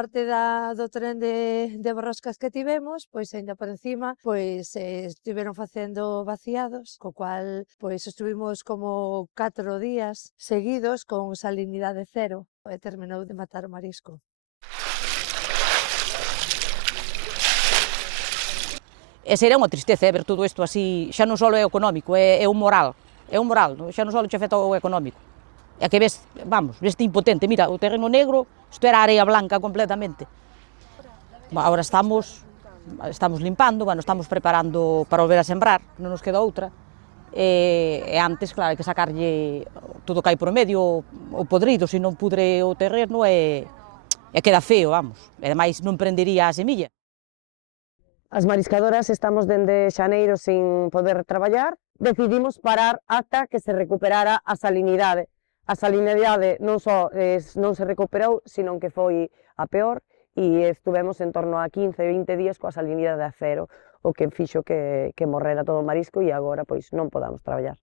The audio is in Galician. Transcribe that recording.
Parte do tren de borrascas que tivemos, pois aínda por encima, pois estiveron facendo vaciados, co cual pois estuvimos como 4 días seguidos con salinidade cero e terminou de matar o marisco. E sería unha tristeza ver todo isto así, xa non só é económico, é un moral, xa non só che afecta o económico. É que ves, vamos, veste impotente, mira, o terreno negro, isto era areia blanca completamente. Agora estamos limpando, bueno, estamos preparando para volver a sembrar, non nos queda outra. E antes, claro, hai que sacarlle todo que hai por medio, o podrido, se non pudre o terreno e queda feo, vamos. E ademais non prendería a semilla. As mariscadoras estamos dende xaneiro sin poder traballar, decidimos parar ata que se recuperara a salinidade. A salinidade non só non se recuperou, sino que foi a peor e estuvemos en torno a 15-20 días coa salinidade a cero, o que fixo que morrera todo o marisco e agora pois non podamos traballar.